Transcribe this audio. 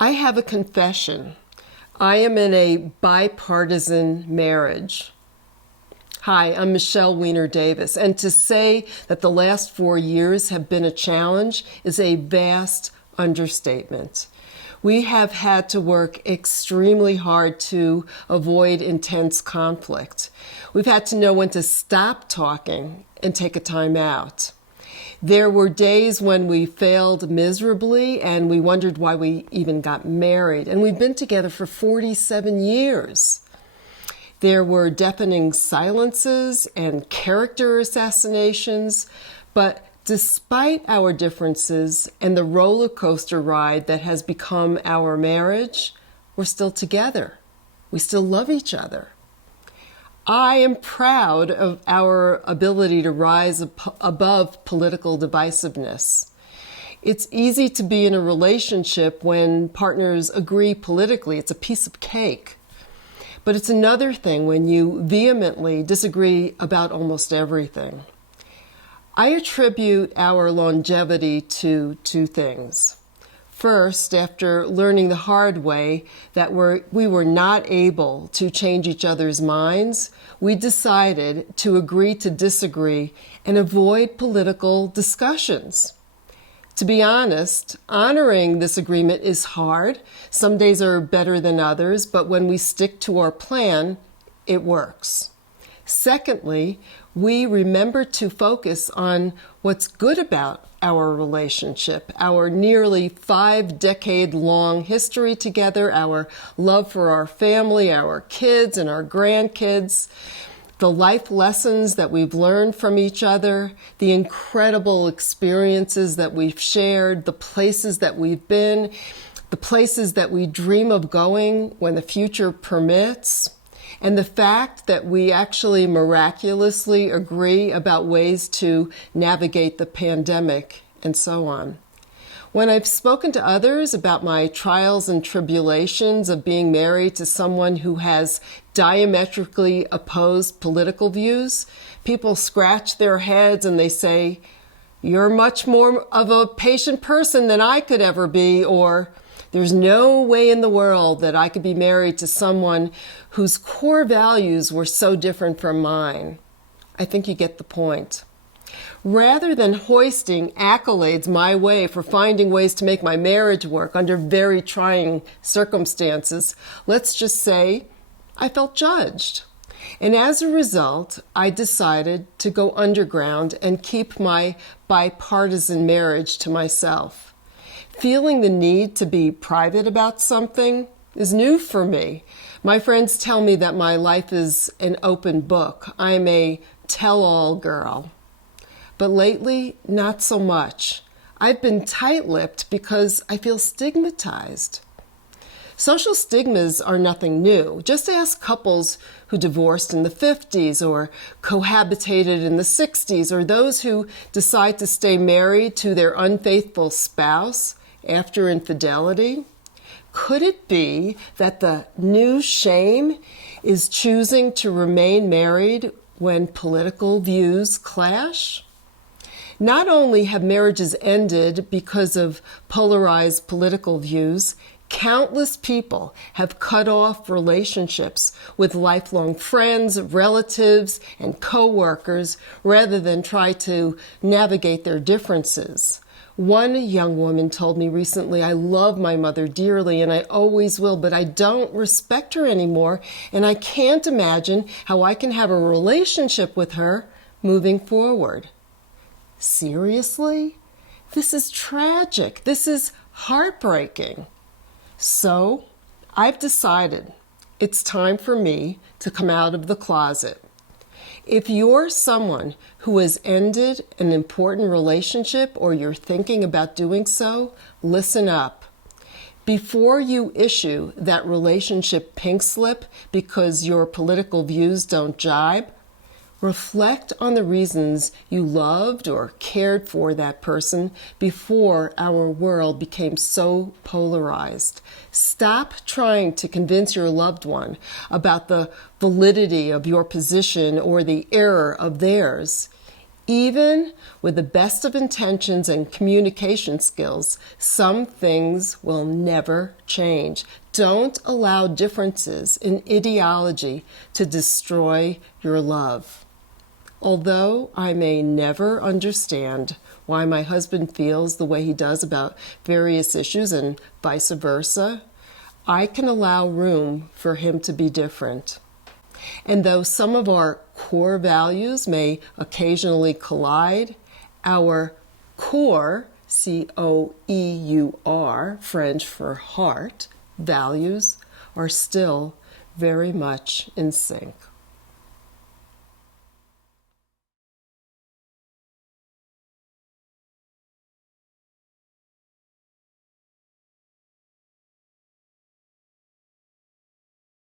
I have a confession. I am in a bipartisan marriage. Hi, I'm Michele Weiner-Davis, and to say that the last 4 years have been a challenge is a vast understatement. We have had to work extremely hard to avoid intense conflict. We've had to know when to stop talking and take a time out. There were days when we failed miserably and we wondered why we even got married. And we've been together for 47 years. There were deafening silences and character assassinations, but despite our differences and the roller coaster ride that has become our marriage, we're still together. We still love each other. I am proud of our ability to rise above political divisiveness. It's easy to be in a relationship when partners agree politically. It's a piece of cake. But it's another thing when you vehemently disagree about almost everything. I attribute our longevity to two things. First, after learning the hard way that we were not able to change each other's minds, we decided to agree to disagree and avoid political discussions. To be honest, honoring this agreement is hard. Some days are better than others, but when we stick to our plan, it works. Secondly, we remember to focus on what's good about our relationship, our nearly 5-decade-long history together, our love for our family, our kids and our grandkids, the life lessons that we've learned from each other, the incredible experiences that we've shared, the places that we've been, the places that we dream of going when the future permits, and the fact that we actually miraculously agree about ways to navigate the pandemic, and so on. When I've spoken to others about my trials and tribulations of being married to someone who has diametrically opposed political views, people scratch their heads and they say, "You're much more of a patient person than I could ever be," or "There's no way in the world that I could be married to someone whose core values were so different from mine." I think you get the point. Rather than hoisting accolades my way for finding ways to make my marriage work under very trying circumstances, let's just say I felt judged. And as a result, I decided to go underground and keep my bipartisan marriage to myself. Feeling the need to be private about something is new for me. My friends tell me that my life is an open book. I'm a tell-all girl. But lately, not so much. I've been tight-lipped because I feel stigmatized. Social stigmas are nothing new. Just ask couples who divorced in the 50s or cohabitated in the 60s, or those who decide to stay married to their unfaithful spouse after infidelity. Could it be that the new shame is choosing to remain married when political views clash? Not only have marriages ended because of polarized political views, countless people have cut off relationships with lifelong friends, relatives, and co-workers rather than try to navigate their differences. One young woman told me recently, "I love my mother dearly and I always will, but I don't respect her anymore, and I can't imagine how I can have a relationship with her moving forward." Seriously? This is tragic. This is heartbreaking. So, I've decided it's time for me to come out of the closet. If you're someone who has ended an important relationship or you're thinking about doing so, listen up. Before you issue that relationship pink slip because your political views don't jibe, reflect on the reasons you loved or cared for that person before our world became so polarized. Stop trying to convince your loved one about the validity of your position or the error of theirs. Even with the best of intentions and communication skills, some things will never change. Don't allow differences in ideology to destroy your love. Although I may never understand why my husband feels the way he does about various issues and vice versa, I can allow room for him to be different. And though some of our core values may occasionally collide, our core, C-O-E-U-R, French for heart, values are still very much in sync.